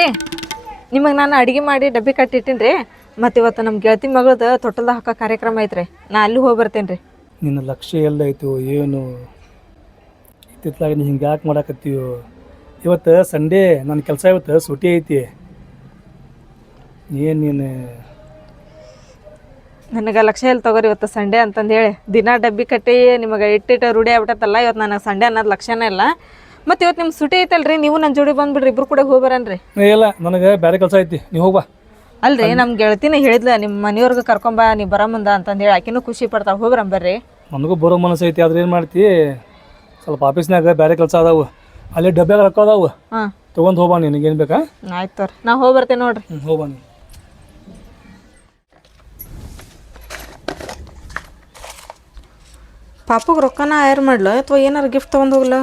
ರೀ ನಿಮಗೆ ನಾನು ಅಡುಗೆ ಮಾಡಿ ಡಬ್ಬಿ ಕಟ್ಟಿಟ್ಟಿನಿ ರೀ ಮತ್ತು ಇವತ್ತು ನಮ್ಮ ಗೆಳತಿ ಮಗಳದು ತೊಟ್ಟಲ್ದಾಗ ಹಾಕೋ ಕಾರ್ಯಕ್ರಮ ಐತ್ರಿ. ನಾ ಅಲ್ಲಿ ಹೋಗಿ ಬರ್ತೇನೆ ರೀ ನಿನ್ನ ಲಕ್ಷ್ಯ ಎಲ್ಲ ಐತು ಏನು? ಇತ್ತಿತ್ತಲಾಗ ನೀ ಹಿಂಗೆ ಯಾಕೆ ಮಾಡಾಕತ್ತೀವೋ ಇವತ್ತು ಸಂಡೇ ನನ್ನ ಕೆಲಸ ಇವತ್ತು ಸೂಟಿ ಐತಿ. ಏನು ನೀನು? ನನಗೆ ಲಕ್ಷ್ಯ ಎಲ್ಲಿ ತಗೋರಿ ಇವತ್ತು ಸಂಡೇ ಅಂತಂದು ಹೇಳಿ. ದಿನ ಡಬ್ಬಿ ಕಟ್ಟಿ ನಿಮಗೆ ಇಟ್ಟಿಟ್ಟು ರೂಢಿ ಆಗ್ಬಿಟ್ಟತ್ತಲ್ಲ ಇವತ್ತು ನನಗೆ ಸಂಡೇ ಅನ್ನೋದು ಲಕ್ಷ್ಯನೇ ಇಲ್ಲ. ಮತ್ತು ಇವತ್ತು ನಿಮ್ಮ ಸುಟಿ ಐತಲ್ರಿ? ನೀವು ನನ್ನ ಜೋಡಿ ಬಂದ್ಬಿಡ್ರಿ ಇಬ್ರು ಕೂಡ ಹೋಗ್ಬರನ್ರಿ ಏ, ಇಲ್ಲ ನನಗೆ ಬೇರೆ ಕೆಲಸ ಐತಿ ನೀವು ಹೋಗ್ಬಾ ಅಲ್ರಿ ನಮ್ಮ ಗೆಳತಿನ ಹೇಳಿದ್ಲ ನಿಮ್ಮ ಮನೆಯವ್ರಿಗೆ ಕರ್ಕೊಂಬ ನೀ ಬರ ಮುಂದ ಅಂತಂದು ಹೇಳಿ ಆಕಿನೂ ಖುಷಿ ಪಡ್ತಾಳೆ ಹೋಗ್ರಂ ಬರಂ ಬರ್ರಿ. ನನಗೂ ಬರೋ ಮನಸ್ಸು ಐತಿ ಆದ್ರೆ ಏನು ಮಾಡ್ತಿ? ಸ್ವಲ್ಪ ಆಫೀಸ್ನಾಗ ಬೇರೆ ಕೆಲಸ ಅದಾವು ಅಲ್ಲಿ ಡಬ್ಬ್ಯಾಗ ರೊಕ್ಕ ಅದಾವು. ಹಾಂ. ತೊಗೊಂಡು ಹೋಗ್ಬಾ ನಿನಗೇನು ಬೇಕಾ? ಆಯ್ತು ತೋರಿ ನಾ ಹೋಗಿ ಬರ್ತೇನೆ ನೋಡ್ರಿ. ಹ್ಞೂ ಹೋಗ್ಬಾ ನೀನು. ಪಾಪಗೆ ರೊಕ್ಕನ ಆಯರ್ ಮಾಡ್ಲ ಅಥವಾ ಏನಾರು ಗಿಫ್ಟ್ ತೊಗೊಂಡು ಹೋಗ್ಲ?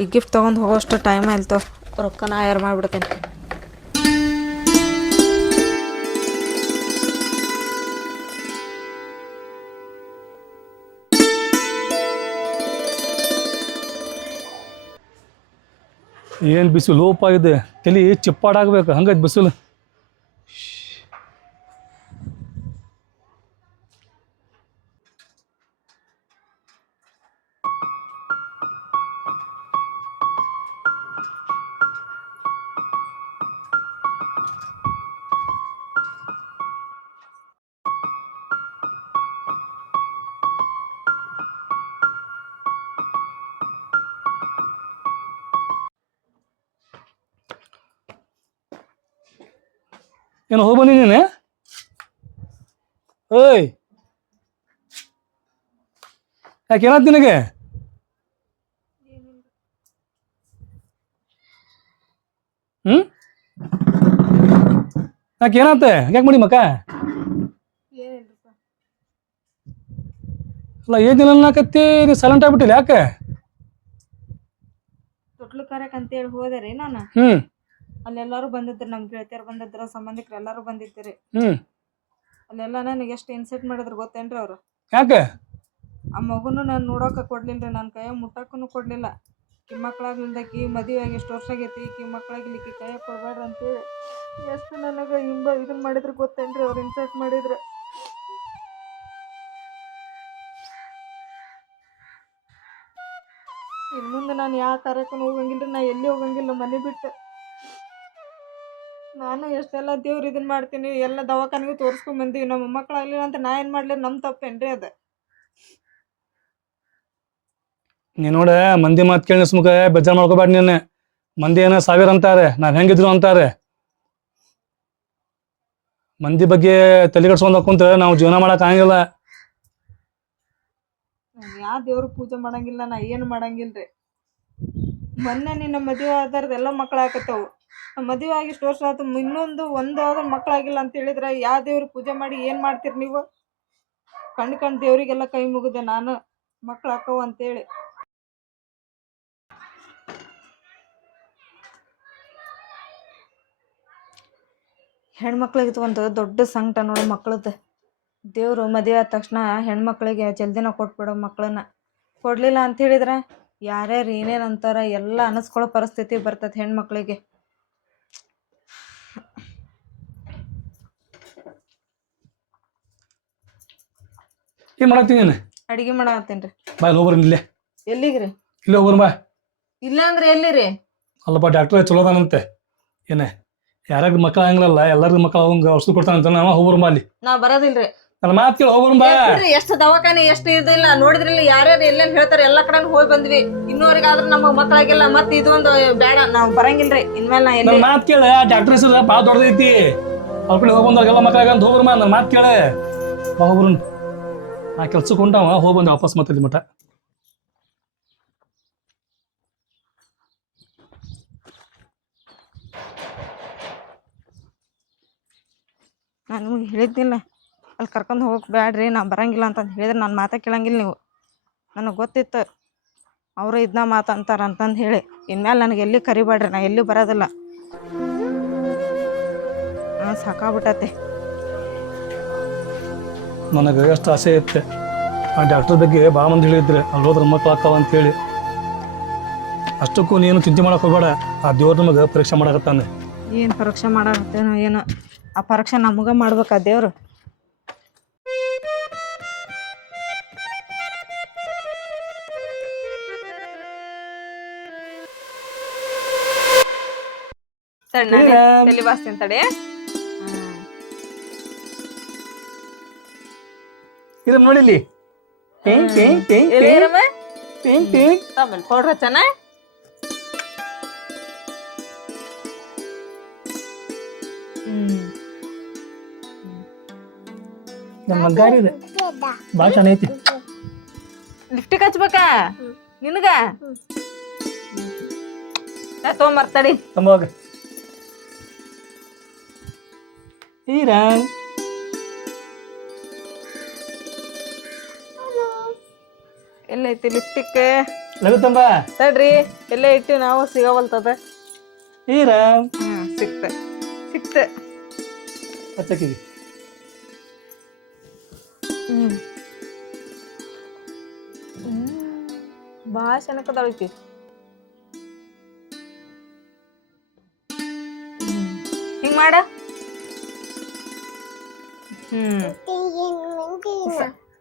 ಈ ಗಿಫ್ಟ್ ತೊಗೊಂಡು ಹೋಗೋಷ್ಟು ಟೈಮ್ ಆಯ್ತು. ರೊಕ್ಕನ ಆಯರ್ ಮಾಡಿಬಿಡ್ತೇನೆ. ಏನು ಬಿಸಿಲು ಲೋಪ ಆಗಿದೆ. ತಲೆ ಚಿಪ್ಪಾಡಾಗಬೇಕು. ಹಂಗೈತೆ ಬಿಸಿಲು. ಏನು ಹೋಗಿ ಬಂದಿ ನೀನು? ಏಯ್ ಯಾಕೆ ಏನಾಯ್ತು ನಿನಗೆ? ಹ್ಞೂ ಯಾಕೆ ಏನಾತ ಯಾಕೆ ಮಾಡಿ ಮಕ್ಕ? ಅಲ್ಲ ಏನಿಲ್ಲ ಅನ್ನಕತ್ತಿ? ನೀ ಸೈಲೆಂಟ್ ಆಗ್ಬಿಟ್ಟಿಲ್ಲ ಯಾಕೆ? ತೊಟ್ಲು ಕರಕ್ ಅಂತೇಳಿ ಹೋದೆ ನಾನು. ಹ್ಞೂ ಅಲ್ಲೆಲ್ಲರೂ ಬಂದಿದ್ರು ನಮ್ಮ ಗೆಳತಿಯರು ಬಂದಿದ್ರು ಸಂಬಂಧಿಕರು ಎಲ್ಲರೂ ಬಂದಿದ್ರಿ ಅಲ್ಲೆಲ್ಲ ನನಗೆ ಎಷ್ಟು ಇನ್ಸಲ್ಟ್ ಮಾಡಿದ್ರು ಗೊತ್ತೇನ್ರಿ ಅವ್ರು? ಯಾಕೆ? ಆ ಮಗುನು ನಾನು ನೋಡೋಕೆ ಕೊಡ್ಲಿಲ್ಲ ರೀ ನನ್ನ ಕೈಯಾಗ ಮುಟ್ಟಕ್ಕೂ ಕೊಡಲಿಲ್ಲ. ಕಿ ಮಕ್ಕಳಾಗ್ಲಿಲ್ದಕಿ ಮದುವೆ ಆಗಿ ಎಷ್ಟು ವರ್ಷ ಆಗೈತಿ ಕಿ ಮಕ್ಕಳಾಗ್ಲಿಕ್ಕೆ ಕೈಯಾಗ ಕೊಡ್ಬೇಡ್ರಿ ಅಂತೇಳಿ. ಎಷ್ಟು ನನಗೆ ಹಿಂಬ ಇದನ್ನ ಮಾಡಿದ್ರು ಗೊತ್ತೇನ್ರಿ ಅವ್ರು ಇನ್ಸಲ್ಟ್ ಮಾಡಿದ್ರು. ಇನ್ನು ಮುಂದೆ ನಾನು ಯಾವ ಕಾರ್ಯಕ್ಕೂ ಹೋಗಂಗಿಲ್ಲ ನಾ ಎಲ್ಲಿ ಹೋಗಂಗಿಲ್ಲ ಮನೆ ಬಿಟ್ಟು. ನಾನು ಎಷ್ಟೆಲ್ಲ ದೇವ್ರು ಇದನ್ನ ಮಾಡ್ತೀನಿ ಎಲ್ಲ ದವಾಖಾನೆಗೂ ತೋರಿಸ್ಕೊಂಡ್ ಬಂದೀವಿ ನಮ್ಮ ಮಕ್ಕಳಾಗ್ಲಿಲ್ಲ ಅಂತ ನಾ ಏನು ಮಾಡ್ಲಿ ನಮ್ಮ ತಪ್ಪೇನ್ರಿ ಅದ? ನೀ ನೋಡ ಮಂದಿ ಮಾತು ಕೇಳಿ ಸುಮ್ಕ ಬೆಜಾರ್ ಮಾಡ್ಕೋಬೇಡ ನೀನೆ. ಮಂದಿ ಏನೋ ಸಾವಿರ ಅಂತಾರೆ ನಾವು ಹೆಂಗಿದ್ರು ಅಂತಾರೆ. ಮಂದಿ ಬಗ್ಗೆ ತಲೆ ಕಟ್ಸ್ಕೊಂಡ್ ಕುಂತ್ರೆ ನಾವು ಜೀವನ ಮಾಡಕ್ ಆಗಂಗಿಲ್ಲ. ಯಾವ ದೇವ್ರ ಪೂಜೆ ಮಾಡಂಗಿಲ್ಲ ನಾ ಏನು ಮಾಡಂಗಿಲ್ರಿ? ಮೊನ್ನೆ ನಿನ್ನ ಮದುವೆ ಆಧಾರದ ಎಲ್ಲ ಮಕ್ಳು ಆಕತ್ತವು ಮದುವೆ ಆಗಿ ಇಷ್ಟು ವರ್ಷ ಆಯ್ತು ಇನ್ನೊಂದು ಒಂದಾದ್ರೂ ಮಕ್ಕಳಾಗಿಲ್ಲ ಅಂತ ಹೇಳಿದ್ರೆ ಯಾವ ದೇವ್ರಿಗೆ ಪೂಜೆ ಮಾಡಿ ಏನು ಮಾಡ್ತೀರಿ ನೀವು? ಕಣ್ಣು ಕಣ್ಣು ದೇವರಿಗೆಲ್ಲ ಕೈ ಮುಗಿದೆ, ನಾನು ಮಕ್ಳು ಅಂತ ಅಂತೇಳಿ. ಹೆಣ್ಮಕ್ಳಿಗೆ ಒಂದು ದೊಡ್ಡ ಸಂಕಟ ನೋಡಿ ಮಕ್ಳದ್ದು. ದೇವರು ಮದುವೆ ಆದ ತಕ್ಷಣ ಹೆಣ್ಮಕ್ಳಿಗೆ ಜಲ್ದಿನ ಕೊಟ್ಬಿಡೋ ಮಕ್ಕಳನ್ನ ಕೊಡಲಿಲ್ಲ ಅಂತ ಹೇಳಿದ್ರೆ ಯಾರ್ಯಾರು ಏನೇನು ಅಂತಾರೆ ಎಲ್ಲ ಅನಿಸ್ಕೊಳ್ಳೋ ಪರಿಸ್ಥಿತಿ ಬರ್ತದೆ ಹೆಣ್ಮಕ್ಳಿಗೆ. ಏನ್ ಮಾಡತ್ತೀನಿ ನೀನು? ಅಡಿಗೆ ಮಾಡತ್ತೇನೆ ರೀ. ಬಾ ಇಲ್ಲಿ ಹೋಗ್ಬರ್ರಿ ಇಲ್ಲೇ. ಎಲ್ಲಿಗ್ರಿ ರೀ? ಇಲ್ಲೇ ಹೋಗ್ಬರ್ ಬಾ. ಇಲ್ಲ ಅಂದ್ರೆ ಎಲ್ಲಿರಿ ಅಲ್ಲಪ್ಪ ಡಾಕ್ಟರ್ ಚಲೋ ಅದಾನಂತೆ ಏನೇ ಯಾರ್ಯಾರ ಮಕ್ಕಳ ಆಗಂಗಿಲ್ಲ ಎಲ್ಲರಿಗೂ ಮಕ್ಕಳ ಅವಂಗ ಔಷಧ ಕೊಡ್ತಾನಂತ ನಾವ ಹೋಗ್ಬರ್ ಬಾ ಅಲ್ಲಿ. ನಾ ಬರೋದಿಲ್ರಿ. ನನ್ನ ಮಾತು ಕೇಳಿ ಹೋಗ್ಬರ್ ಬಾ. ಬಿಡ್ರಿ, ಎಷ್ಟು ದವಾಖಾನೆ ಎಷ್ಟು ಇದಿಲ್ಲ ನೋಡಿದ್ರಿಲ್ಲ ಯಾರ್ಯಾರು ಎಲ್ಲೇನ್ ಹೇಳ್ತಾರೆ ಎಲ್ಲಾ ಕಡೆ ಹೋಗಿ ಬಂದ್ವಿ. ಇನ್ನೂವರೆಗಾದ್ರೂ ನಮಗ್ ಮಕ್ಕಳಾಗಿಲ್ಲ ಮತ್ ಇದೊಂದು ಬೇಡ ನಾವ್ ಬರಂಗಿಲ್ರಿ ಇನ್ಮೇಲೆ ನಾ ಎಲ್ಲಿ ನನ್ನ ಮಾತು ಕೇಳ ಡಾಕ್ಟರ್ ಹೆಸರು ಭಾಳ ದೊಡ್ಡದೈತಿ. ಅವ್ರ ಕಡೆ ಹೋಗ್ಬಂದಾಗೆಲ್ಲ ಮಕ್ಕಳಾಗ ಅಂತ ಹೋಗ್ಬರ್ ನನ್ನ ಮಾತು ಕೇಳ. ಬಾ ಹೋಗ್ಬರು ನಾ ಕೆಲ್ಸಕ್ಕೆ ಹೊಂಟಾವ ಹೋಗಿ ವಾಪಸ್ ಮತ್ತೆ ಮಠ. ನಾನು ನಿಮಗೆ ಹೇಳಿದ್ದಿಲ್ಲ, ಅಲ್ಲಿ ಕರ್ಕೊಂಡು ಹೋಗಕ್ಕೆ ಬ್ಯಾಡ್ರಿ, ನಾನು ಬರಂಗಿಲ್ಲ ಅಂತಂದು ಹೇಳಿದ್ರೆ ನನ್ನ ಮಾತಾ ಕೇಳಂಗಿಲ್ಲ ನೀವು. ನನಗೆ ಗೊತ್ತಿತ್ತು, ಅವರು ಇದನ್ನ ಮಾತಂತಾರ ಅಂತಂದು ಹೇಳಿ. ಇನ್ಮೇಲೆ ನನಗೆ ಎಲ್ಲಿ ಕರಿಬೇಡ್ರಿ, ನಾ ಎಲ್ಲಿ ಬರೋದಿಲ್ಲ. ಸಾಕಾಗ್ಬಿಟ್ಟತೆ ನನಗೆ ಎಷ್ಟು ಆಸೆ ಇತ್ತೆ. ಆ ಡಾಕ್ಟರ್ ಬಗ್ಗೆ ಭಾಳ ಮಂದಿ ಹೇಳಿದ್ರೆ ಅಲ್ಲಿ ಹೋದ್ರೆ ಮಕ್ಳು ಅಂತ ಅಂತೇಳಿ. ಅಷ್ಟಕ್ಕೂ ನೀನು ಚಿಂತೆ ಮಾಡಕ್ಕೆ ಹೋಗಬೇಡ ಆ ದೇವ್ರ ನಮಗೆ ಪರೀಕ್ಷೆ ಮಾಡಕತ್ತಾನೆ. ಏನು ಪರೀಕ್ಷೆ ಮಾಡಾಕತ್ತೇನೋ ಏನೋ ಆ ಪರೀಕ್ಷೆ ನಮಗ ಮಾಡ್ಬೇಕಾ ದೇವ್ರು. ನಾನೇ ತಲೆ ಬಾಸ್ತೀನಿ ತಡಿ. ಇದು ನೋಡಿಲ್ಲಿ? ಟಿಂಗ್ ಟಿಂಗ್ ಟಿಂಗ್ ಇರಮ್ಮ? ಟಿಂಗ್ ಟಿಂಗ್. ತಗೊಂಬಲ್ಲಿ ಪೌಡ್ರ್ ಹಚ್ಚನ? ನಮ್ಮ ಮಗ್ಗಾರಿ ಇದೆ. ಭಾಳ ಚೆನ್ನಾಗೈತಿ ಲಿಫ್ಟಿಗೆ ಹಚ್ಬೇಕಾ? ನಿನಗ? ತೊಗೊಂಬರ್ತಡಿ ತಂಬಾಗ ಈರಾಂಗ್ ಎಲ್ಲೈತಿ ಲಿಫ್ಟಿಕ್ ಲಘು ತಂಬ ತಡ್ರಿ ಎಲ್ಲೇ ಇಟ್ಟಿವಿ ನಾವು ಸಿಗವಲ್ತದ. ಈರಾಂಗ್ ಹ್ಮ್ ಸಿಕ್ತ. ಸಿಕ್ತ. ಹಚ್ಚಕ್ಕಿಗೆ ಹ್ಮ್. ಭಾಳ ಚೆನ್ನಾಗದಾಳೈತಿ ಹಿಂಗ್ ಮಾಡ. ಹ್ಮ್.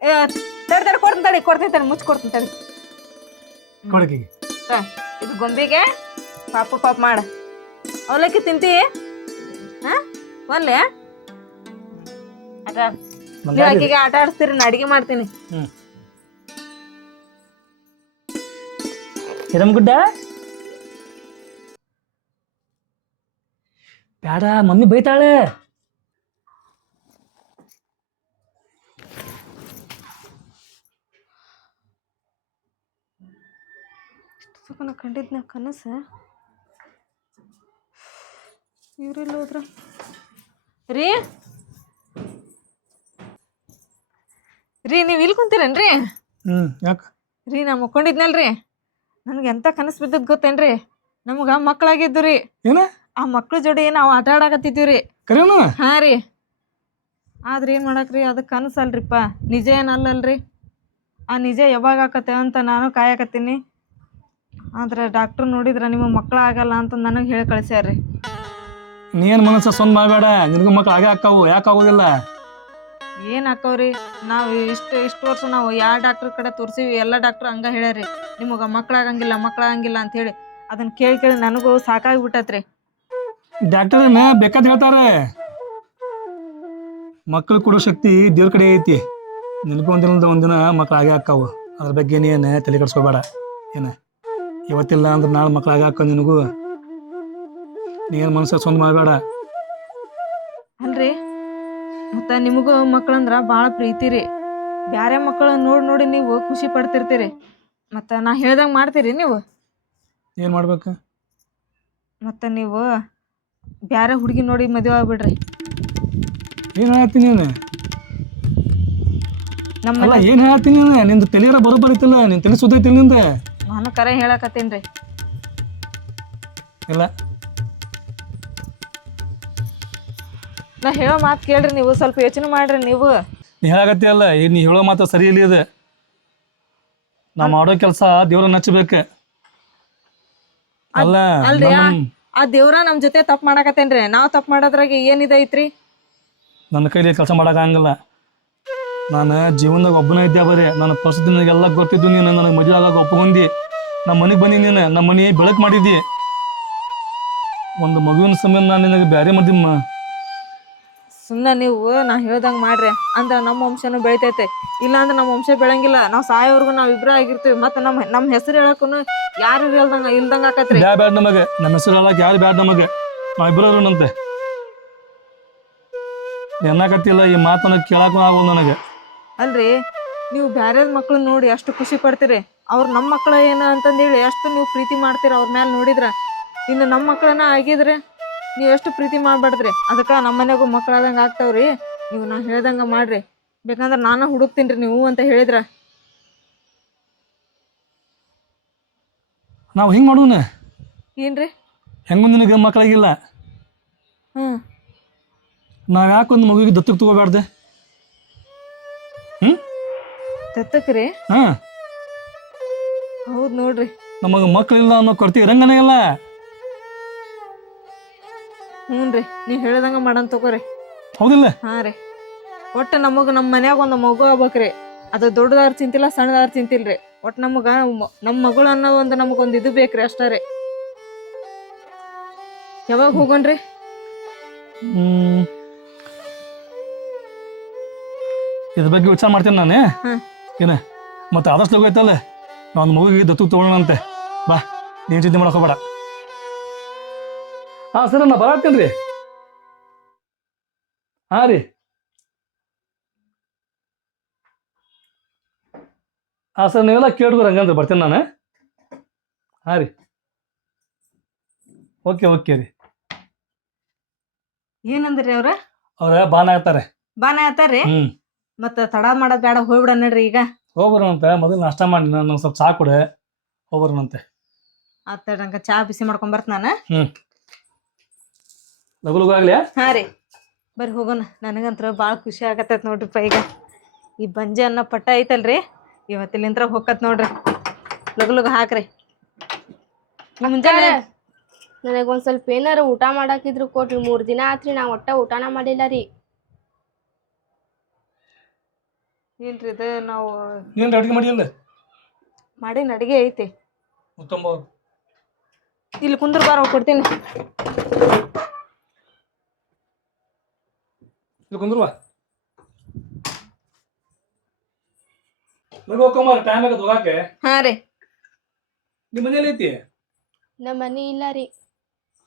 ತಡಿ ತಡಿ ಕೊಡ್ತೀನಿ ತಡಿ ಕೊಡ್ತೀನಿ ತಡಿ ಮುಚ್ಚಿ ಕೊಡ್ತೀನಿ ತಡಿ. ಕೊಡಕಿಗೆ ಇದು ಗೊಂಬಿಗೆ ಪಾಪ ಪಾಪ ಮಾಡ. ಅವಲಕ್ಕಿ ತಿಂತಿ? ಹಾ? ಒಲ್ಲೆ? ಆಟ ಆಡ್. ನೀವ್ ಆಕಿಗೆ ಆಟ ಆಡಿಸ್ತೀರಿ ನಾ ಅಡಿಗೆ ಮಾಡ್ತೀನಿ. ಹಿರಮ್ ಗುಡ್ಡ ಬೇಡ ಮಮ್ಮಿ ಬೈತಾಳೆ. ಸುಖನ ಕಂಡಿದ್ನ ಕನಸ. ಇವ್ರೆಲ್ಲ ಹೋದ್ರ? ರೀ? ರೀ ನೀವು ಇಲ್ಲಿ ಕುಂತೀರೇನ್ರಿ? ಯಾಕ? ರೀ ನಾ ಮುಕ್ಕೊಂಡಿದ್ನಲ್ರಿ. ನನಗೆ ಎಂತ ಕನಸು ಬಿದ್ದದ್ ಗೊತ್ತೇನ್ರಿ? ನಮ್ಗ ಮಕ್ಕಳಾಗಿದ್ದು ರೀ ಏನ? ಆ ಮಕ್ಳ ಜೋಡಿ ನಾವು ಆಟ ಆಡಾಕತ್ತಿದ್ದೀವಿ ರೀ ಹಾ ರೀ. ಆದ್ರೆ ಏನು ಮಾಡಕ್ರಿ ಅದು ಕನಸಲ್ರಿಪ್ಪ. ನಿಜ ಏನಲ್ಲಲ್ರಿ ಆ ನಿಜ ಯಾವಾಗ ಆಕತ್ತೆ ಅಂತ ನಾನು ಕಾಯಕತ್ತೀನಿ. ಆದ್ರೆ ಡಾಕ್ಟರ್ ನೋಡಿದ್ರೆ ನಿಮಗೆ ಮಕ್ಕಳು ಆಗಲ್ಲ ಅಂತ ನನಗೆ ಹೇಳಿ ಕಳಿಸ್ಯಾರ್ರಿ. ನೀ ಏನ್ ಮನಸ್ಸ ಸ್ವಂತ ಮಾಡಬೇಡ ನಿನಗೂ ಮಕ್ಳು ಆಗೇ ಅಕ್ಕವು ಯಾಕೆ ಆಗೋದಿಲ್ಲ? ಏನು ಹಾಕವ್ರಿ ನಾವು ಇಷ್ಟು ಇಷ್ಟು ವರ್ಷ ನಾವು ಯಾವ ಡಾಕ್ಟ್ರ್ ಕಡೆ ತೋರಿಸಿವಿ ಎಲ್ಲ ಡಾಕ್ಟ್ರು ಹಂಗ ಹೇಳ್ಯಾರಿ ನಿಮಗೆ ಮಕ್ಕಳಾಗಂಗಿಲ್ಲ ಮಕ್ಕಳಾಗಂಗಿಲ್ಲ ಅಂತ ಹೇಳಿ ಅದನ್ನ ಕೇಳಿ ಕೇಳಿ ನನಗೂ ಸಾಕಾಗ್ಬಿಟ್ಟತ್ರಿ ಡಾಕ್ಟರ್ನ ಬೇಕಾದ್ ಹೇಳ್ತಾರೆ? ಮಕ್ಕಳು ಕೊಡೋ ಶಕ್ತಿ ದೇವ್ರ ಕಡೆ ಐತಿ. ನಿನಗೂ ಒಂದಿನ ಒಂದಿನ ಮಕ್ಳು ಆಗೇ ಆಕ್ಕಾವು ಅದ್ರ ಬಗ್ಗೆ ನೀನು ತಲೆ ಕೆಡ್ಸ್ಕೋಬೇಡ. ಏನ? ಇವತ್ತಿಲ್ಲ ಅಂದ್ರೆ ನಾಳೆ ಮಕ್ಳು ಹಾಕ ನಿನಗೂ. ನೀನು ಮನಸ್ಸ ಸ್ವಂತ ಮಾಡಬೇಡ. ಅಲ್ರಿ ಮತ್ತ ನಿಮಗೂ ಮಕ್ಕಳಂದ್ರ ಭಾಳ ಪ್ರೀತಿ ರೀ. ಬ್ಯಾರೆ ಮಕ್ಕಳ ನೋಡಿ ನೋಡಿ ನೀವು ಖುಷಿ ಪಡ್ತಿರ್ತೀರಿ. ಮತ್ತ ನಾ ಹೇಳ್ದಂಗೆ ಮಾಡ್ತೀರಿ ನೀವು? ಏನು ಮಾಡ್ಬೇಕು? ಮತ್ತ ನೀವು ಬ್ಯಾರೆ ಹುಡುಗಿ ನೋಡಿ ಮದುವೆ ಆಗ್ಬಿಡ್ರಿ. ಏನು ಹೇಳ್ತೀನಿ ನೀನು? ನಮ್ಮ ಅಲ್ಲ ಏನು ಹೇಳ್ತೀನಿ ನೀನು? ನಿಂದು ತಲೆಯಾರ ಬರೋಬ್ಬರ ಐತಿಲ್ಲ ನಿನ್ನ ತಲೆ ಸುದ್ದೈತಿಲ್ಲ ನಿಂದ. ನಾನು ಕರೆ ಹೇಳಕತ್ತೀನಿ ರೀ. ಇಲ್ಲ. ನಾ ಹೇಳೋ ಮಾತು ಕೇಳ್ರಿ ನೀವು ಸ್ವಲ್ಪ ಯೋಚನೆ ಮಾಡ್ರಿ ನೀವು. ನೀ ಹೇಳಾಕತ್ತಿ ಅಲ್ಲ ಈಗ ನೀ ಹೇಳೋ ಮಾತು ಸರಿ ಇಲ್ಲ ಇದೆ. ನಾ ಮಾಡೋ ಕೆಲಸ ದೇವ್ರ ನಚ್ಚಬೇಕು. ಅಲ್ಲ ಅಲ್ರಿ ಆ- ನಮ್- ಆ ದೇವ್ರ ನಮ್ ಜೊತೆ ತಪ್ಪು ಮಾಡಾಕತ್ತೇನ್ರಿ. ನಾವು ತಪ್ಪು ಮಾಡೋದ್ರಾಗ ಏನಿದೈತ್ರಿ? ನನ್ನ ಕೈಲಿ ಕೆಲಸ ಮಾಡೋಕ್ಕಾಗಲ್ಲ ನಾನು ಜೀವನದಾಗ ಒಬ್ಬನ ಇದ್ದೆ ಬರೀ. ನನ್ನ ಪರಿಸ್ಥಿತಿ ನನಗೆಲ್ಲ ಗೊತ್ತಿದ್ದು ನೀನು. ನನಗೆ ಮದುವೆ ಆಗಾಗ ಒಪ್ಕೊಂಡಿ ನಮ್ಮ ಮನೆಗೆ ಬಂದಿ ನೀನು. ನಮ್ಮ ಮನೆ ಬೆಳಕು ಮಾಡಿದ್ದಿ ಒಂದು ಮಗುವಿನ ಸಮಯ ನಾನು ನಿನಗೆ ಬೇರೆ ಮದಿ ಸುಮ್ಮನೆ ನೀವು ನಾ ಹೇಳ್ದಂಗೆ ಮಾಡ್ರಿ. ಅಂದ್ರೆ ನಮ್ಮ ವಂಶನೂ ಬೆಳಿತೈತೆ. ಇಲ್ಲ ಅಂದ್ರೆ ನಮ್ಮ ವಂಶ ಬೆಳಂಗಿಲ್ಲ. ನಾವು ಸಾಯೋವರೆಗೂ ನಾವು ಇಬ್ಬರೇ ಆಗಿರ್ತೀವಿ. ಮತ್ತೆ ನಮ್ಮ ನಮ್ಮ ಹೆಸರು ಹೇಳಕ್ಕೂ ಯಾರು ಹೇಳ್ದಂಗ ಇಲ್ದಂಗ ಆಕತ್ರಿ. ಬ್ಯಾ ಬ್ಯಾಡ ನಮಗೆ. ನಮ್ಮ ಹೆಸರು ಹೇಳಕ್ಕೆ ಯಾರು ಬ್ಯಾಡ ನಮಗೆ. ನಾವಿಬ್ಬರು ನಂತೆ ಎನ್ನಾಕತ್ತಿಲ್ಲ ಈ ಮಾತನ್ನ ಕೇಳಕ್ಕೂ ಆಗೋದು ನನಗೆ. ಅಲ್ರಿ ನೀವು ಬೇರೆ ಮಕ್ಳು ನೋಡಿ ಅಷ್ಟು ಖುಷಿ ಪಡ್ತೀರಿ. ಅವ್ರು ನಮ್ಮ ಮಕ್ಳು ಏನ ಅಂತಂದೇಳಿ ಎಷ್ಟು ನೀವು ಪ್ರೀತಿ ಮಾಡ್ತೀರ ಅವ್ರ ಮೇಲೆ ನೋಡಿದ್ರೆ. ಇನ್ನು ನಮ್ಮ ಮಕ್ಕಳನ್ನ ಆಗಿದ್ರೆ ನೀವು ಎಷ್ಟು ಪ್ರೀತಿ ಮಾಡ್ಬಾರ್ದ್ರಿ. ಅದಕ್ಕೆ ನಮ್ಮ ಮನೆಗೂ ಮಕ್ಳಾದಂಗೆ ಆಗ್ತಾವ್ರಿ. ನೀವು ನಾನು ಹೇಳ್ದಂಗೆ ಮಾಡ್ರಿ. ಬೇಕಂದ್ರೆ ನಾನು ಹುಡುಕ್ತೀನಿ ರೀ ನೀವು ಅಂತ ಹೇಳಿದ್ರ. ನಾವು ಹಿಂಗೆ ಮಾಡೋಣ? ಏನ್ರಿ? ಹೆಂಗೊಂದು ನಿನಗೆ ಮಕ್ಕಳಾಗಿಲ್ಲ ಹ್ಞೂ ನಾವು ಯಾಕೊಂದು ಮಗುವಿಗೆ ದತ್ತಕ್ಕೆ ತಗೋಬಾರ್ದೆ? ತೆತ್ತಕ್ರಿ? ಹಾಂ. ಹೌದು ನೋಡ್ರಿ. ನಮಗ ಮಕ್ಕಳಿಲ್ಲ ಅನ್ನೋ ಕೊರತೆ ಇರಂಗನೇ ಇಲ್ಲ. ಹ್ಞೂ ರೀ ನೀವು ಹೇಳ್ದಂಗೆ ಮಾಡನ್ ತಗೋರಿ. ಹೌದಿಲ್ಲ? ಹಾಂ ರೀ. ಒಟ್ಟು ನಮಗೆ ನಮ್ಮ ಮನ್ಯಾಗ ಒಂದು ಮಗು ಆಗ್ಬೇಕ್ರಿ. ಅದು ದೊಡ್ಡದಾರ ಚಿಂತಿಲ್ಲ ಸಣ್ಣದಾರ ಚಿಂತಿಲ್ರಿ ಒಟ್ಟು ನಮಗ ನಮ್ಮ ಮಗಳು ಅನ್ನೋ ಒಂದು ನಮಗೊಂದು ಇದು ಬೇಕ್ರಿ ಅಷ್ಟೇ ರೀ. ಯಾವಾಗ ಹೋಗೋಣ್ರಿ? ಹ್ಮ್. ಇದ್ರ ಬಗ್ಗೆ ವಿಚಾರ ಮಾಡ್ತೀನಿ ನಾನು. ಹ್ಮ್. ಏನ ಮತ್ತೆ ಆದಷ್ಟು ಹೋಗೈತಲ್ಲ ನಾನು ಮಗುಗೆ ದತ್ತು ತಗೊಳ್ಳೋಣಂತೆ. ಬಾ ನೀನು ಚಿಂತೆ ಮಾಡಕ್ ಹೋಗ್ಬೇಡ. ಹಾ ಸರ್ ನಾ ಬರತ್ತೇನೆ ರೀ. ಹಾ ರೀ. ಹಾ ಸರ್ ನೀವೆಲ್ಲ ಕೇಳಿದ್ರು ಹಂಗಂದ್ರೆ ಬರ್ತೇನೆ ನಾನು. ಹಾಂ ರೀ. ಓಕೆ ಓಕೆ ರೀ. ಏನಂದ್ರಿ ಅವ್ರ? ಅವ್ರ ಬಾನ ಆಗ್ತಾರೆ ಬಾನ ಆಗ್ತಾರೆ ಹ್ಮ್. ಮತ್ತ ತಡ ಮಾಡೋದ್ ಬೇಡ ಹೋಗ್ಬಿಡ ನಡ್ರಿ ಈಗ. ಹೋಗ್ಬರೋಣಂತೆ ಮೊದಲು ನಾಷ್ಟ ಮಾಡಿ ನಾನು ಸ್ವಲ್ಪ ಚಾ ಕೊಡೆ ಹೋಗ್ಬರೋಣಂತೆ. ಆತ ನಂಗೆ ಚಾ ಬಿಸಿ ಮಾಡ್ಕೊಂಡ್ ಬರ್ತ ನಾನು. ಲಗು ಲಗು ಆಗ್ಲಿ ಹಾ ರೀ. ಬರ್ರಿ ಹೋಗೋಣ ನನಗಂತ್ರ ಭಾಳ ಖುಷಿ ಆಗತ್ತೈತ್ ನೋಡ್ರಿಪ್ಪ ಈಗ. ಈ ಬಂಜೆ ಅನ್ನೋ ಪಟ್ಟ ಐತಲ್ರಿ ಇವತ್ತಿಲಿಂತ್ರ ಹೋಗತ್ ನೋಡ್ರಿ. ಲಗು ಲಗು ಹಾಕ್ರಿ. ಮುಂಜಾನೆ ನನಗೆ ಒಂದ್ ಸ್ವಲ್ಪ ಏನಾರ ಊಟ ಮಾಡಾಕಿದ್ರು ಕೊಡ್ರಿ ಮೂರ್ ದಿನ ಆತ್ರಿ ನಾ ಒಟ್ಟ ಊಟನ ಮಾಡಿಲ್ಲ ರೀ. ಏನ್ರಿ ಇದು ನಾವು ನೀನು ಅಡುಗೆ ಮಾಡಿಲ್ಲ ಮಾಡಿನ ಅಡಿಗೆ ಐತಿ. ಉತ್ತಮ. ಇಲ್ಲಿ ಕುಂದ್ರ ಬಾರ ಕೊಡ್ತೀನಿ. ಇಲ್ಲಿ ಕುಂದ್ರುವ ಹೋಗ್ಕೊಂಬ ಟೈಮ್ ಆಗತ್ತೆ ಹೋಗಾಕೆ. ಹಾ ರೀ. ನಿಮ್ಮ ಮನೇಲಿ ಐತಿ? ನಮ್ಮ ಮನಿ ಇಲ್ಲ ರೀ.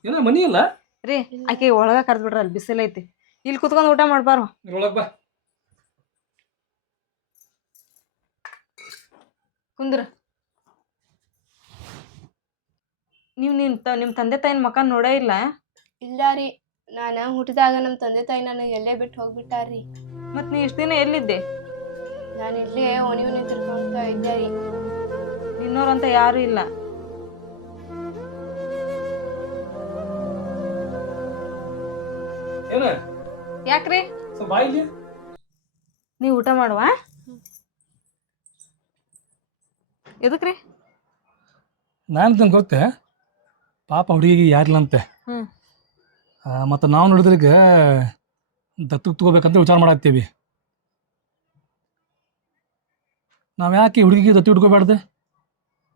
ಏನೋ ಮನಿ ಇಲ್ಲ? ರೀ ಆಕೆ ಒಳಗ ಕರ್ದ್ ಬಿಡ್ರಿ ಅಲ್ಲಿ ಬಿಸಿಲು ಐತಿ. ಇಲ್ಲಿ ಕುತ್ಕೊಂಡ್ ಊಟ ಮಾಡ್ಬಾರ ಒಳಗೆ ಬಾ. ಕುಂದ್ರ. ನೀವು ನಿಮ್ ತ- ನಿಮ್ ತಂದೆ ತಾಯಿನ ಮಕ ನೋಡೇ ಇಲ್ಲ? ಇಲ್ಲ ರೀ. ನಾನು ಹುಟ್ಟಿದಾಗ ನಮ್ಮ ತಂದೆ ತಾಯಿ ನನಗೆ ಎಲ್ಲೇ ಬಿಟ್ಟು ಹೋಗ್ಬಿಟ್ಟಾರ್ರಿ ಮತ್ತು ನೀ ಇಷ್ಟು ದಿನ ಎಲ್ಲಿದ್ದೆ? ನಾನು ಇಲ್ಲೇ ಒನಿ ತಿರ್ಕೊಂತ ಇದ್ದೆ ರೀ. ಅಂತ ಯಾರು ಇಲ್ಲ. ಏನ? ಯಾಕ್ರಿ? ಇಲ್ಲಿ ಊಟ ಮಾಡುವ? ಎದಕ್ರಿ? ನಾನು ತಂದು ಗೊತ್ತೆ? ಪಾಪ ಹುಡುಗಿಗೆ ಯಾರಿಲ್ಲಂತೆ. ಹ್ಮ್. ಮತ್ತು ನಾವು ನೋಡಿದ್ರಿಗೆ ದತ್ತು ತಗೋಬೇಕಂತ ವಿಚಾರ ಮಾಡತ್ತೀವಿ. ನಾವು ಯಾಕೆ ಹುಡುಗಿಗೆ ದತ್ತು ಹಿಡ್ಕೋಬಾರ್ದು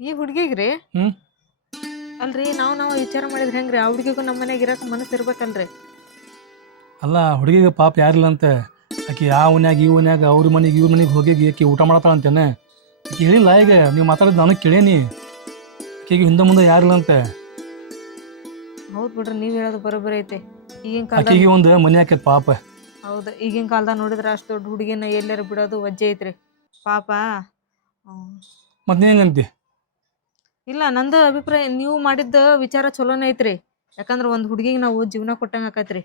ಈ ಹುಡುಗಿಗೆ ಹ್ಮ್. ಅಲ್ರಿ ನಾವು ನಾವು ವಿಚಾರ ಮಾಡಿದ್ರೆ ಹೆಂಗ್ರಿ? ಆ ಹುಡ್ಗಿಗೂ ನಮ್ಮ ಮನೆಗೆ ಇರಕ್ ಮನಸ್ಸು ಇರ್ಬೇಕಲ್ರಿ. ಅಲ್ಲ ಹುಡುಗಿಗೆ ಪಾಪ ಯಾರಿಲ್ಲಂತೆ. ಆಕೆ ಆ ಓನ್ಯಾಗ ಈ ಓನ್ಯಾಗ ಅವ್ರ ಮನೆಗೆ ಇವ್ರ ಮನೆಗೆ ಹೋಗಿ ಆಕೆ ಊಟ ಮಾಡತ್ತಾಳಂತೇನೆ ಆಕೆ ಹೇಳಿಲ್ಲ ಈಗ ನೀವು ಮಾತಾಡೋದು ನನಗೆ ಕೇಳೇನಿ. ಆಕೆಗೆ ಹಿಂದೆ ಮುಂದೆ ಯಾರಿಲ್ಲಂತೆ ಹೌದ್ ಬಿಡ್ರಿ ನೀವ್ ಹೇಳೋದು ಬರೋಬ್ಬರಿ ಐತೆ. ಈಗಿನ ಕಾಲದಾಗ ಆಕೆಗೆ ಒಂದು ಮನೆ ಹಾಕೈತೆ ಪಾಪ. ಹೌದು ಈಗಿನ ಕಾಲದಾಗ ನೋಡಿದ್ರೆ ಅಷ್ಟು ದೊಡ್ಡ ಹುಡುಗಿನ ಎಲ್ಲಾರ ಬಿಡೋದು ವಜ್ಜೆ ಐತ್ರಿ. ಪಾಪ ಹ್ಮ್. ಮತ್ತೆ ನೀ ಹೆಂಗಂತಿ ಇಲ್ಲ ನಂದು ಅಭಿಪ್ರಾಯ ನೀವು ಮಾಡಿದ್ದ ವಿಚಾರ ಚಲೋನೇ ಐತ್ರಿ. ಯಾಕಂದ್ರೆ ಒಂದ್ ಹುಡುಗಿಗೆ ನಾವು ಜೀವನ ಕೊಟ್ಟಂಗ ಆಕೈತ್ರಿ.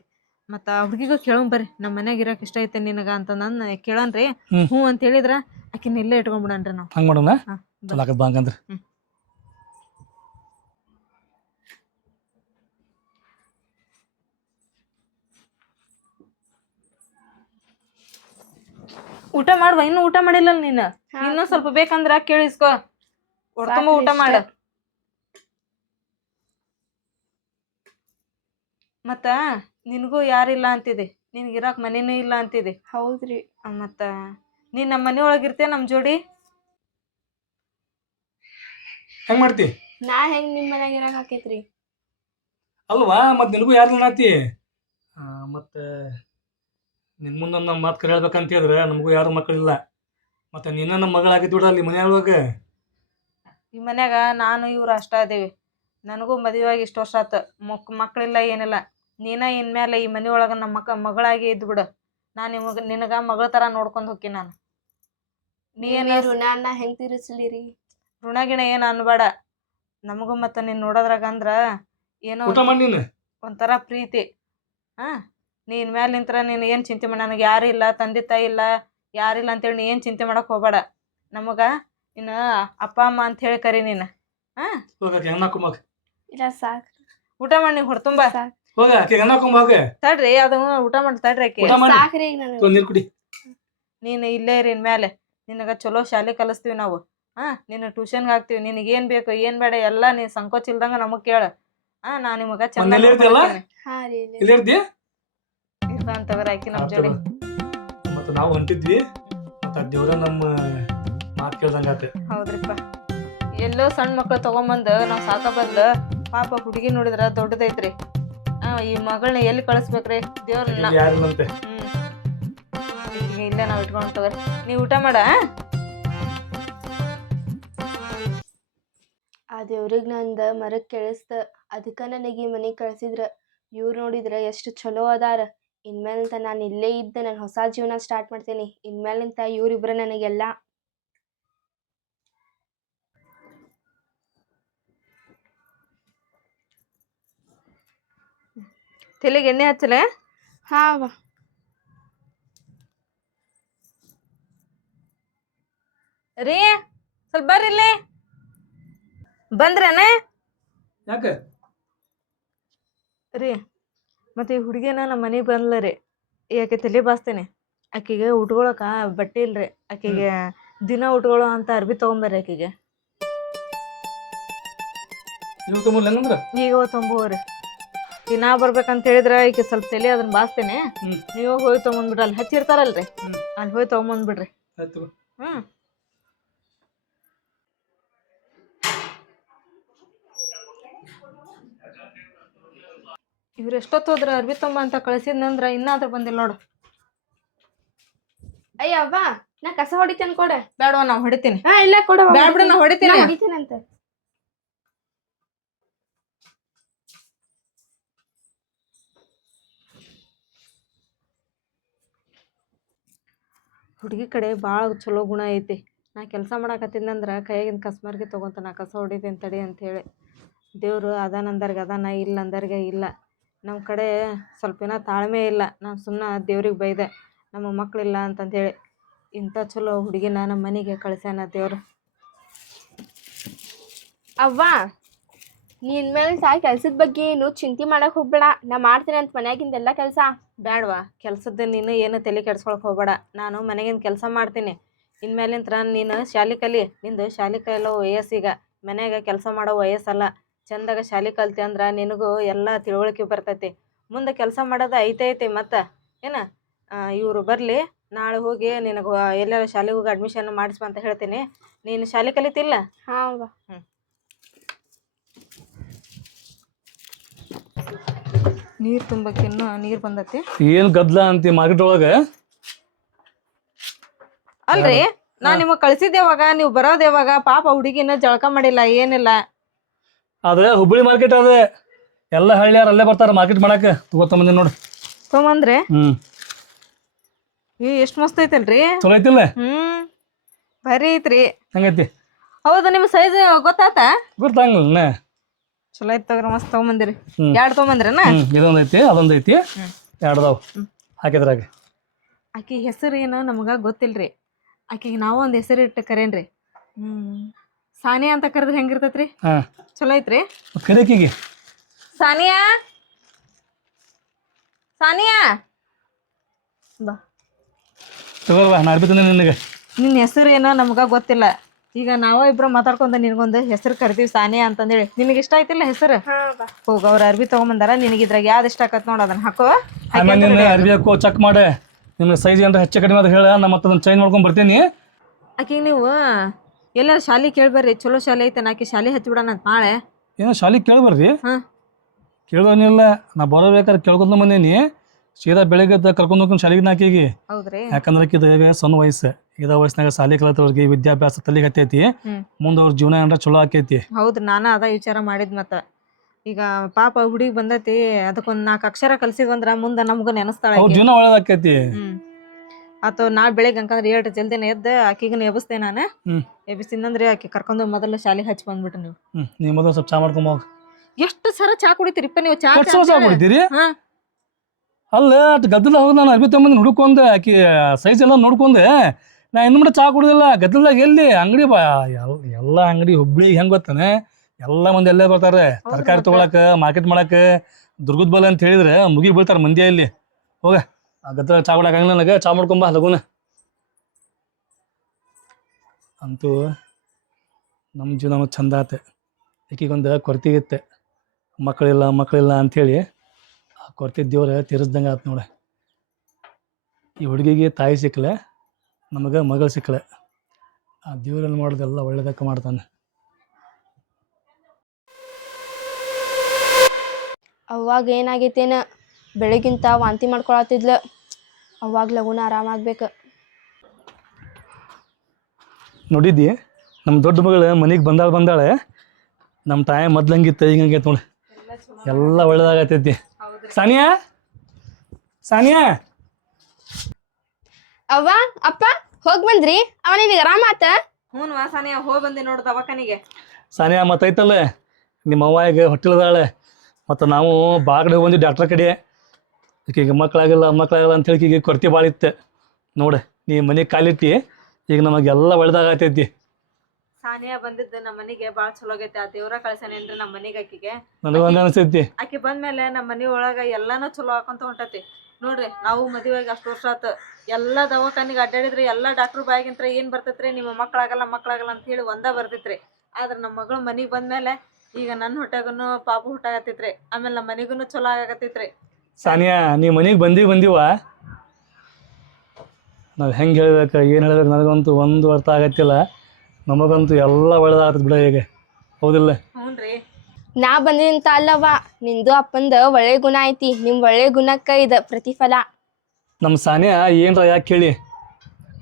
ಮತ್ತ ಹುಡುಗಿಗೂ ಕೇಳೋಣ ಬರ್ರಿ ನಮ್ಮ ಮನ್ಯಾಗ ಇರಕ್ ಇಷ್ಟ ಐತೆ ನಿನಗ ಅಂತ ನನ್ನ ಕೇಳನ್ರಿ. ಹ್ಮ್. ಹ್ಞೂ ಅಂತ ಹೇಳಿದ್ರ ಆಕಿನ ಇಲ್ಲೇ ಇಟ್ಕೊಂಡ್ಬಿಡನ್ರಿ ನಾವು. ಹಂಗೆ ಮಾಡೋಣ? ಹಾ, ಚಲೋ ಬಾ ಹಂಗಂದ್ರೆ. ಹ್ಮ್. ಊಟ ಮಾಡುವ ಇನ್ನು ಊಟ ಮಾಡಿಲ್ಲ ನೀನು? ಇನ್ನೂ ಸ್ವಲ್ಪ ಬೇಕಂದ್ರ ಕೇಳಿಸ್ಕೊ ಹೊಡ್ತುಂಬ ಊಟ ಮಾಡ. ಮತ್ತ ನಿನಗೂ ಯಾರಿಲ್ಲ ಅಂತಿದೆ. ನಿನಗೆ ಇರೋಕೆ ಮನೇನೂ ಇಲ್ಲ ಅಂತಿದೆ. ಹೌದ್ರಿ. ಮತ್ತೆ ಮತ್ತ ನೀನ್ ನಮ್ಮ ಮನೆ ಒಳಗಿರ್ತೀಯ ನಮ್ಮ ಜೋಡಿ? ಹೆಂಗೆ ಮಾಡ್ತಿ? ನಾ ಹೆಂಗ್ ನಿಮ್ ಮನ್ಯಾಗ ಇರಕ್ ರೀ ಅಲ್ವಾ ಮತ್ತೆ ನಿನಗೂ ಯಾರು ನಾತಿ ಮತ್ತು ನಿನ್ನ ಮುಂದೆ ನಮ್ಮ ಮಾತು ಕರೆ ಹೇಳ್ಬೇಕಂತ ಹೇಳಿದ್ರೆ ನಮಗೂ ಯಾರು ಮಕ್ಕಳಿಲ್ಲ ಮತ್ತು ನಿನ್ನ ನಮ್ಮ ಮಗಳಾಗಿದ್ದು ಬಿಡ ಅಲ್ಲಿ ಮನೆಯೊಳಗೆ ಈ ಮನ್ಯಾಗ ನಾನು ಇವ್ರು ಅಷ್ಟ ಅದೇವಿ ನನಗೂ ಮದುವೆಯಾಗಿ ಇಷ್ಟು ವರ್ಷ ಆಯ್ತು ಮಕ್ ಮಕ್ಕಳಿಲ್ಲ ಏನಿಲ್ಲ. ನೀನ ಇನ್ಮೇಲೆ ಈ ಮನೆಯೊಳಗೆ ಒಳಗ ನಮ್ಮ ಮಕ್ಕ ಮಗಳಾಗಿ ಇದ್ದು ಬಿಡು. ನಾ ನಿಮಗ ನಿನಗ ಮಗಳ ತರ ನೋಡ್ಕೊಂಡು ಹೋಗಿ ನಾನು. ನೀ ಏನ ಋಣಾನ ಹೆಂಗ್ ತೀರಿಸ್ಲಿ ರೀ ಋಣ ಗಿಣ ಏನು ಅನ್ಬೇಡ. ನಮಗೂ ಮತ್ತ ನೀನ್ ನೋಡೋದ್ರಾಗ ಅಂದ್ರ ಏನೋ ಊಟ ಮಾಡಿ ನೀನು? ಒಂಥರ ಪ್ರೀತಿ. ಹಾ ನೀನ್ ಮ್ಯಾಲ ನಿಂತ್ರ ನೀನು ಏನು ಚಿಂತೆ ಮಾಡ ನನಗೆ ಯಾರು ಇಲ್ಲ ತಂದೆ ತಾಯಿ ಇಲ್ಲ ಯಾರಿಲ್ಲ ಅಂತೇಳಿ ನೀ ಏನು ಚಿಂತೆ ಮಾಡಕ್ ಹೋಗ್ಬೇಡ. ನಮಗ ಇನ್ನು ಅಪ್ಪ ಅಮ್ಮ ಅಂತ ಹೇಳಿ ಕರಿ ನೀನು. ಹಾ? ಇಲ್ಲ ಸಾಕು. ಊಟ ಮಾಡಿ ನೀವು ಹೊಡ್ತುಂಬ. ಸಾಕ್. ಹೋಗ ಆಕೆ ಹೋಗ. ತಡ್ರಿ ಅದು ಊಟ ಮಾಡಿ ತಡ್ರಿ ಆಕಿ ಊಟ ಮಾಡಿ. ಸಾಕ್ರಿ ಈಗ ನನಗೆ. ನೀರು ಕುಡಿ ನೀನು ಇಲ್ಲೇ ಇರಿ ಮೇಲೆ ನಿನಗ ಚಲೋ ಶಾಲೆ ಕಲಿಸ್ತೀವಿ ನಾವು. ಹಾ ನಿನ್ನ ಟ್ಯೂಷನ್ಗೆ ಹಾಕ್ತೀವಿ. ನಿನಗೆ ಏನು ಬೇಕು ಏನು ಬೇಡ ಎಲ್ಲ ನೀನು ಸಂಕೋಚ ಇಲ್ದಂಗ ನಮಗೆ ಕೇಳ. ಹಾ ನಾ ನಿಮಗೆ ಚಂದ ಎಲ್ಲಿ ಇರ್ತೀಯಲ್ಲ? ಹಾ ರೀ ಇಲ್ಲಿ. ಇಲ್ಲಿ ಇರ್ತಿ ಇರ್ಬಾ ಅಂತವ್ರ ಆಕಿ ನಮ್ ಜೋಡಿ. ಮತ್ತೆ ನಾವು ಹೊಂಟಿದ್ವಿ. ಮತ್ತೆ ದೇವ್ರ ನಮ್ಮ ಮಾತು ಕೇಳ್ದಂಗ ಆತ. ಹೌದ್ರಿಪ್ಪ. ಎಲ್ಲೋ ಸಣ್ಣ ಮಕ್ಳು ತಗೊಂಬಂದು ನಾವ್ ಸಾಕ ಬಂದು ಪಾಪ ಹುಡುಗಿ ನೋಡಿದ್ರ ದೊಡ್ಡದೈತ್ರಿ. ಈ ಮಗಳನ್ನ ಎಲ್ಲಿ ಕಳಿಸ್ಬೇಕ್ರಿ? ದೇವ್ರನ್ನ ಹ್ಮ್. ಇಲ್ಲೇ ನಾವು ಇಟ್ಕೊಂಡು ತಗೋರಿ ನೀವು ಊಟ ಮಾಡ ಆ ದೇವ್ರಿಗೆ ನಂದು ಮರಕ್ ಕೆಳಸ್ತ ಅದಕ್ಕೆ ನನಗೆ ಈ ಮನೆಗೆ ಕಳ್ಸಿದ್ರ. ಇವ್ರು ನೋಡಿದ್ರ ಎಷ್ಟು ಚಲೋ ಅದಾರ. ಇನ್ಮೇಲಿಂದ ನಾನು ಇಲ್ಲೇ ಇದ್ದ ನಾನು ಹೊಸ ಜೀವನ ಸ್ಟಾರ್ಟ್ ಮಾಡ್ತೀನಿ. ಇನ್ಮೇಲಿಂದ ಇವ್ರಿಬ್ರ ನನಗೆಲ್ಲ ತಲೆಗೆ ಎಣ್ಣೆ ಹಚ್ಚಲೆ? ಹಾ ವಾ ರೀ ಸ್ವಲ್ಪ ಬರ್ರಿ ಇಲ್ಲಿ. ಬಂದ್ರೇನ? ಯಾಕೆ? ರೀ ಮತ್ತೆ ಈ ಹುಡುಗಿನ ನಮ್ಮ ಮನೆಗೆ ಬಂದ್ಲ ರೀ. ಯಾಕೆ ತಲೆ ಬಾಸ್ತೇನೆ. ಆಕಿಗೆ ಉಟ್ಕೊಳಕ ಬಟ್ಟೆ ಇಲ್ರಿ. ಆಕಿಗೆ ದಿನ ಉಟ್ಕೊಳ್ಳೋ ಅಂತ ಅರ್ಬಿ ತಗೊಂಬರ್ರಿ ಆಕಿಗೆ. ನೀವು ತುಂಬ ಹೆಂಗಂದ್ರ ಈಗ ತೊಂಬೋರಿ ದಿನ ಬರ್ಬೇಕಂತ ಹೇಳಿದ್ರ ಈಗ ಸ್ವಲ್ಪ ತಲೆ ಅದನ್ನ ಬಾಸ್ತೇನೆ. ಹ್ಮ್. ನೀವು ಹೋಗಿ ತೊಗೊಂಬಂದ್ಬಿಡ್ರಿ ಅಲ್ಲಿ ಹಚ್ಚಿರ್ತಾರಲ್ರಿ. ಹ್ಮ್. ಅಲ್ಲಿ ಹೋಗಿ ತಗೊಂಬಂದ್ಬಿಡ್ರಿ ಆಯ್ತು. ಹ್ಮ್. ಇವ್ರ ಎಷ್ಟೊತ್ತು ಹೋದ್ರ ಅರ್ಬಿ ತಮ್ಮ ಅಂತ ಕಳ್ಸಿದ್ನಂದ್ರ ಇನ್ನಾದ್ರೂ ಬಂದಿಲ್ಲ ನೋಡು. ಅಯ್ಯ ಅವ್ವ ನಾ ಕಸ ಹೊಡಿತೇನೆ ಕೊಡ. ಬೇಡವಾ ನಾ ಹೊಡಿತೀನಿ. ಹಾ ಇಲ್ಲ ಕೊಡ. ಬೇಡ ಬಿಡು, ನಾ ಹೊಡಿತೀನಿ. ಹೊಡಿತೀನಂತ. ಹುಡುಗಿ ಕಡೆ ಭಾಳ ಚಲೋ ಗುಣ ಐತಿ. ನಾ ಕೆಲಸ ಮಾಡಾಕತ್ತಿದ್ನಂದ್ರ ಕೈಯಾಗಿನ ಕಸ್ಮರ್ಗೆ ತೊಗೊತಾನೆ ನಾ ಕಸ ಹೊಡಿತೀನಿ ತಡಿ ಅಂಥೇಳಿ ದೇವರು ಅದಾನಂದರ್ಗೆ ಅದಾನ ಇಲ್ಲ ಅಂದರ್ಗೆ ಇಲ್ಲ. ನಮ್ಮ ಕಡೆ ಸ್ವಲ್ಪ ಏನೋ ತಾಳ್ಮೆ ಇಲ್ಲ. ನಾವು ಸುಮ್ಮನೆ ದೇವ್ರಿಗೆ ಬೈದೆ, ನಮ್ಮ ಮಕ್ಕಳಿಲ್ಲ ಅಂತಂಥೇಳಿ ಇಂಥ ಚಲೋ ಹುಡುಗಿನ ನಮ್ಮ ಮನೆಗೆ ಕಳ್ಸ್ಯಾನ ದೇವ್ರು. ಅವ್ವ ನೀನ್ ಮೇಲೆ ಸಹ ಕೆಲ್ಸದ ಬಗ್ಗೆ ಏನು ಚಿಂತೆ ಮಾಡಕ್ ಹೋಗ್ಬೇಡ. ನಾ ಮಾಡ್ತೀನಿ ಅಂತ ಮನ್ಯಾಗಿಂದೆಲ್ಲ ಕೆಲಸ. ಬೇಡವಾ ಕೆಲಸದ ನೀನು ಏನು ತಲೆ ಕೆಡ್ಸ್ಕೊಳಕ್ ಹೋಗ್ಬೇಡ. ನಾನು ಮನೆಗಿಂದ ಕೆಲಸ ಮಾಡ್ತೀನಿ. ಇನ್ಮೇಲಿಂತ್ರ ನೀನು ಶಾಲೆ ಕಲಿ. ನಿಂದು ಶಾಲೆ ಕಲಿಯೋ ವಯಸ್ಸೀಗ ಮನ್ಯಾಗ ಕೆಲಸ ಮಾಡೋ ವಯಸ್ಸಲ್ಲ. ಚಂದಾಗ ಶಾಲೆ ಕಲ್ತಿ ಅಂದ್ರೆ ನಿನಗೂ ಎಲ್ಲ ತಿಳುವಳಿಕೆ ಬರ್ತೈತಿ. ಮುಂದೆ ಕೆಲಸ ಮಾಡೋದು ಐತಿ ಮತ್ತು. ಏನು? ಇವರು ಬರಲಿ. ನಾಳೆ ಹೋಗಿ ನಿನಗೆ ಎಲ್ಲಾರ ಶಾಲೆಗೆ ಹೋಗಿ ಅಡ್ಮಿಷನ್ ಮಾಡಿಸ್ಬ ಅಂತ ಹೇಳ್ತೀನಿ. ನೀನು ಶಾಲೆ ಕಲಿತಿಲ್ಲ? ಹಾ ಅವ್ವ. ನೀರು ತುಂಬಕ್ಕಿನ್ನು ನೀರು ಬಂದತಿ. ಏನ್ ಗದ್ಲ ಅಂತಿ ಮಾರ್ಕೆಟ್ ಒಳಗ? ಅಲ್ರಿ ನಾ ನಿಮಗೆ ಕಳ್ಸಿದ್ದೇವಾಗ ಯಾವಾಗ ನೀವು ಬರೋದು ಯಾವಾಗ? ಪಾಪ ಹುಡುಗಿನ ಜಳಕ ಮಾಡಿಲ್ಲ ಏನಿಲ್ಲ. ಅದ ಹುಬ್ಬಳ್ಳಿ ಮಾರ್ಕೆಟ್ ಅದೇ. ಎಲ್ಲ ಹಳ್ಳಿಯಾರ ಅಲ್ಲೇ ಬರ್ತಾರ ಮಾರ್ಕೆಟ್ ಮಾಡಾಕ. ತಗೋತಂಬಂದಿ ನೋಡು. ತೊಗೊಂಬಂದ್ರೆ ಹ್ಮ್. ಏ ಎಷ್ಟು ಮಸ್ತ್ ಐತಲ್ರಿ? ಚಲೋ ಐತಿಲ್ಲ? ಹ್ಮ್. ಬರೀ ಐತ್ರಿ ಹಂಗೈತಿ? ಹೌದು ನಿಮ್ ಸೈಜ್ ಗೊತ್ತಾತ? ಗೊತ್ತಾಗಲ್ಲ ಚಲೋ ಐತ್ ತಗೋರಿ ಮಸ್ತ್ ತಗೊಂಬಂದಿರಿ. ಎರಡು ತಗೊಂಬಂದ್ರನ? ಇದೊಂದ್ ಐತಿ ಅದೊಂದ್ ಐತಿ. ಎರಡದಾವ್ ಹಾಕಿದ್ರಾಗ. ಆಕಿ ಹೆಸರು ಏನೋ ನಮಗ ಗೊತ್ತಿಲ್ರಿ. ಆಕಿಗೆ ನಾವು ಒಂದ್ ಹೆಸರು ಇಟ್ಟು ಕರೇನ್ರಿ. ಹ್ಮ್. ಸಾನಿಯಾ ಅಂತ ಕರೆದ್ರೆ ಹೆಂಗಿರ್ತೈತ್ರಿ ಹಾ. ಚಲೋ ಐತ್ರಿ. ಕರೆಕಿಗೆ ಸಾನಿಯಾ? ಸಾನಿಯಾ? ಬಾ. ತಗೋಲ್ವಾ ನಾ ಅರ್ಬಿ ತಂದೆ ನಿನಗೆ. ನಿನ್ನ ಹೆಸರು ಏನೋ ನಮಗ ಗೊತ್ತಿಲ್ಲ. ಈಗ ನಾವ ಇಬ್ರು ಮಾತಾಡ್ಕೊಂತ ನಿನ್ಗೊಂದ್ ಹೆಸರು ಕರಿತೀವಿ ಸಾನಿಯಾ ಅಂತಂದೇಳಿ. ನಿನಗೆ ಇಷ್ಟ ಆಯ್ತಿಲ್ಲ ಹೆಸರು? ಹೋಗ ಅವ್ರ ಅರ್ಬಿ ತಗೊಂಬಂದಾರ ನಿನಗೆ ಇದ್ರಾಗ ಯಾವ್ದು ಇಷ್ಟ ಆಕತ್ ನೋಡ ಅದನ್ನ ಹಾಕೋ. ಆಮೇಲೆ ನಿನ್ನ ಅರ್ಬಿ ಹಾಕೋ ಚೆಕ್ ಮಾಡೆ. ನಿಮ್ಮ ಸೈಜ್ ಏನಾರ ಹೆಚ್ಚು ಕಡಿಮೆ ಅದ ಹೇಳ ನಾ ಮತ್ತೆ ಅದನ್ನ ಚೇಂಜ್ ಮಾಡ್ಕೊಂಡ್ ಬರ್ತೀನಿ. ಆಕಿಗೆ ನೀವು ಎಲ್ಲಾರ ಶಾಲಿ ಕೇಳ್ಬರ್ರಿ ಚಲೋ ಶಾಲಿ ಐತೆ ಶಾಲಿ ಶಾಲೆ ಬಿಡೋಣ ಅಂತ ನಾಳೆ. ಏನೋ ಶಾಲಿ ಕೇಳ್ಬರ್ರಿ? ಹಾ. ಕೇಳೋನಿಲ್ಲ ನಾ ಬರಬೇಕಾದ್ರೆ ಕೇಳ್ಕೊಂತ ಬಂದೇನಿ. ಸೀದಾ ಬೆಳಿಗ್ಗೆ ಕರ್ಕೊಂಡು ಹೋಗ್ಕೊಂಡು ಶಾಲೆಗೆ ನಾಕಿಗಿ. ಹೌದ್ರಿ. ಯಾಕಂದ್ರೆ ಆಕಿದ ಸಣ್ಣ ವಯಸ್ಸು. ಇದ ವಯಸ್ಸಿನಾಗ ಶಾಲೆ ಕಲಿತವ್ರಿಗೆ ವಿದ್ಯಾಭ್ಯಾಸ ತಲೆಗೆ ಹತ್ತೈತಿ. ಮುಂದೆ ಅವ್ರ ಜೀವನ ಏನಾರ ಚಲೋ ಆಕೈತಿ. ಹೌದ್ರಿ ನಾನು ಅದ ವಿಚಾರ ಮಾಡಿದ್ ಮತ್ತ. ಈಗ ಪಾಪ ಹುಡುಗಿ ಬಂದೈತಿ ಅದಕ್ಕೊಂದ್ ನಾಲ್ಕು ಅಕ್ಷರ ಕಲ್ಸಿದ್ವಂದ್ರ ಮುಂದೆ ನಮ್ಗೂ ನೆನಸ್ತಾಳ ಅವ್ರ ಆಕಿ. ಜೀವನ ಒಳ್ಳೇದಾಕೈತಿ ಹ್ಮ್. ನಾ ನಾಳೆ ಬೆಳಿಗ್ಗೆ ಅಂಕಂದ್ರೆ ಏಟ್ ಜಲ್ದಿನ ಎದ್ದು ಆಕಿಗನ ಎಬ್ಬಿಸ್ತೆ ನಾನು. ಎಬ್ಬಿಸಿದಂದ್ರೆ ಆಕಿ ಕರ್ಕೊಂಡು ಮೊದಲು ಶಾಲೆಗೆ ಹಚ್ಚಿ ಬಂದ್ಬಿಟ್ಟು ನೀವು. ನೀವು ಮೊದಲು ಸ್ವಲ್ಪ ಚಾ ಮಾಡ್ಕೊಂಬ ಹೋಗ್. ಎಷ್ಟು ಸರ ಚಾ ಕುಡಿತೀರಿಪ್ಪ ನೀವು? ಚಾ ಚಾ ಕುಡಿತೀರಿ? ಹಾ. ಅಲ್ಲ ಅಟ್ ಗದ್ದಲ ಹೋಗಿ ನಾನು ಅರ್ಬಿ ತಗೊಂಬಂದು ಹುಡುಕೊಂಡೆ ಆಕಿ ಸೈಜ್ ಎಲ್ಲ ನೋಡ್ಕೊಂಡೆ. ನಾ ಇನ್ನು ಮಟ್ಟ ಚಾ ಕುಡಿದಿಲ್ಲ ಗದ್ದಲದಾಗ ಎಲ್ಲಿ? ಅಂಗಡಿ ಬಾ ಎಲ್- ಎಲ್ಲ ಅಂಗಡಿ ಹುಬ್ಳಿ ಹೆಂಗ್ ಗೊತ್ತಾನೆ? ಎಲ್ಲ ಮಂದಿ ಎಲ್ಲೇ ಬರ್ತಾರೆ. ತರಕಾರಿ ತೊಗೊಳಕ್ಕೆ ತಗೊಳಕ ಮಾರ್ಕೆಟ್ ಮಾಡಕ ದುರ್ಗದ ಬಲ ಅಂತ ಹೇಳಿದ್ರೆ ಮುಗಿ ಬೀಳ್ತಾರೆ ಮಂದಿ ಇಲ್ಲಿ. ಹೋಗ ಆ ಗದ್ದಲ ಚಾ ಕುಡಕ್ ಆಗಲ್ಲ ನನಗೆ ಚಾ ಮಾಡ್ಕೊಂಬ ಲಗುನ. ಅಂತೂ ನಮ್ಮ ಜೀವನ ಚಂದ ಆತ. ಈಕಿಗೊಂದು ಕೊರತೆಗಿತ್ತೆ ಮಕ್ಕಳಿಲ್ಲ ಮಕ್ಕಳಿಲ್ಲ ಅಂಥೇಳಿ ಕೊರತೆ ದೇವ್ರ ತೀರಿಸ್ದಂಗೆ ಆತು ನೋಡ. ಈ ಹುಡುಗಿಗೆ ತಾಯಿ ಸಿಕ್ಕಲೆ ನಮಗೆ ಮಗಳು ಸಿಕ್ಕಲೆ ಆ ದೇವ್ರಲ್ಲಿ ಮಾಡೋದೆಲ್ಲ ಒಳ್ಳೇದಕ್ಕೆ ಮಾಡ್ತಾನೆ. ಅವಾಗ ಏನಾಗೈತೇನ ಬೆಳಗಿಂತ ವಾಂತಿ ಮಾಡ್ಕೊಳತ್ತಿದ್ಲ. ಅವಾಗ ಲಗುನ ಆರಾಮಾಗ್ಬೇಕು ನೋಡಿದ್ದಿ ನಮ್ಮ ದೊಡ್ಡ ಮಗಳು ಮನೆಗೆ ಬಂದಾಳ ಬಂದಾಳೆ. ನಮ್ಮ ತಾಯಿ ಮೊದ್ಲಂಗಿತ್ತು ಈಗ ಹಂಗೈತೆ ನೋಡಿ. ಎಲ್ಲ ಒಳ್ಳೇದಾಗತೈತಿ. ಹೌದ್ರಿ ಸಾನಿಯಾ? ಸಾನಿಯಾ? ಅವ್ವ ಅಪ್ಪ ಹೋಗ್ ಬಂದ್ರಿ. ಅವ ನಿನಗೆ ಆರಾಮ ಆತ? ಹ್ಞೂ ಸಾನಿಯಾ ಹೋಗಿ ಬಂದೆ ನೋಡು ದವಾಖಾನಿಗೆ. ಸಾನಿಯಾ ಮತ್ತೈತಲ್ಲ? ನಿಮ್ಮ ಅವ್ವ ಈಗ ಹೊಟ್ಟಿಲ್ದಾಳೆ. ಮತ್ತು ನಾವು ಬಾಗಡೆ ಹೋಗಿ ಬಂದ್ವಿ ಡಾಕ್ಟ್ರ್ ಕಡೆ. ಈಗ ಮಕ್ಕಳಾಗಿಲ್ಲ ಮಕ್ಕಳಾಗಿಲ್ಲ ಅಂತೇಳಿ ಈಗ ಕೊರತೆ ಭಾಳ ಇತ್ತು ನೋಡು ನೀ ಮನೆ ಕಾಲಿಟ್ಟಿ ಈಗ ನಮಗೆಲ್ಲ ಒಳ್ಳೆದಾಗತೈತಿ. ಸಾನಿಯಾ ಬಂದಿದ್ದ ನಮ್ಮ ಮನೆಗೆ ಬಾಳ ಚಲೋ ಆಗೈತೆ. ಆ ದೇವ್ರ ಕಳ್ಸಾನೇನ್ರಿ ನಮ್ಮ ಮನೆಗೆ ಆಕಿಗೆ? ನನಗೂ ಹಂಗೆ ಅನಿಸ್ತೈತಿ. ಆಕಿ ಬಂದ್ಮೇಲೆ ನಮ್ಮ ಮನಿ ಒಳಗ ಎಲ್ಲಾನು ಚಲೋ ಹಾಕೊಂತ ಹೊಂಟತಿ. ನೋಡ್ರಿ ನಾವು ಮದುವೆಗೆ ಅಷ್ಟು ವರ್ಷ ಆತು. ಎಲ್ಲಾ ದವಾಖಾನಿಗೆ ಅಡ್ಡಾಡಿದ್ರಿ ಎಲ್ಲಾ ಡಾಕ್ಟರ್ ಬಾಯಿಗಿಂತ ಏನ್ ಬರ್ತೈತ್ರಿ? ನಿಮ್ಮ ಮಕ್ಕಳಾಗಲ್ಲ ಮಕ್ಕಳಾಗಲ್ಲ ಅಂತ ಹೇಳಿ ಒಂದ ಬರ್ತೈತ್ರಿ. ಆದ್ರ ನಮ್ಮ ಮಗಳು ಮನಿಗ್ ಬಂದ್ಮೇಲೆ ಈಗ ನನ್ನ ಹೊಟ್ಯಾಗನು ಪಾಪು ಹುಟ್ಟಾಗತ್ತೈತ್ರಿ ಆಮೇಲೆ ನಮ್ಮ ಮನಿಗೂ ಚಲೋ ಆಗತ್ತೈತ್ರಿ ಸಾನಿಯಾ ನೀ ಮನೆಗೆ ಬಂದಿ ಬಂದಿವ? ನಾವು ಹೆಂಗೆ ಹೇಳ್ಬೇಕು ಏನು ಹೇಳ್ಬೇಕು ನನಗಂತೂ ಒಂದು ಅರ್ಥ ಆಗತ್ತಿಲ್ಲ. ನಮಗಂತೂ ಎಲ್ಲ ಒಳ್ಳೇದಾಗ್ತದೆ ಬಿಡ ಈಗ ಹೌದಿಲ್ಲ? ನಾ ಬಂದಿದಂತ ಅಲ್ಲವ್ವ. ನಿಂದು ಅಪ್ಪಂದ ಒಳ್ಳೆ ಗುಣ ಐತಿ. ನಿಮ್ ಒಳ್ಳೆ ಗುಣಕ್ಕ ಇದ ಪ್ರತಿಫಲ. ನಮ್ಮ ಸಾನಿಯಾ ಏನ್ರ ಯಾಕೆ ಕೇಳಿ?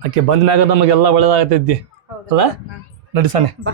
ಆಕೆ ಬಂದ ಮ್ಯಾಗ ನಮಗೆಲ್ಲ ಒಳ್ಳೇದಾಗತ್ತಿದ್ದಿ ಹೌದು. ಅಲ್ಲ? ನಡಿ ಸಾನೆ ಬಾ.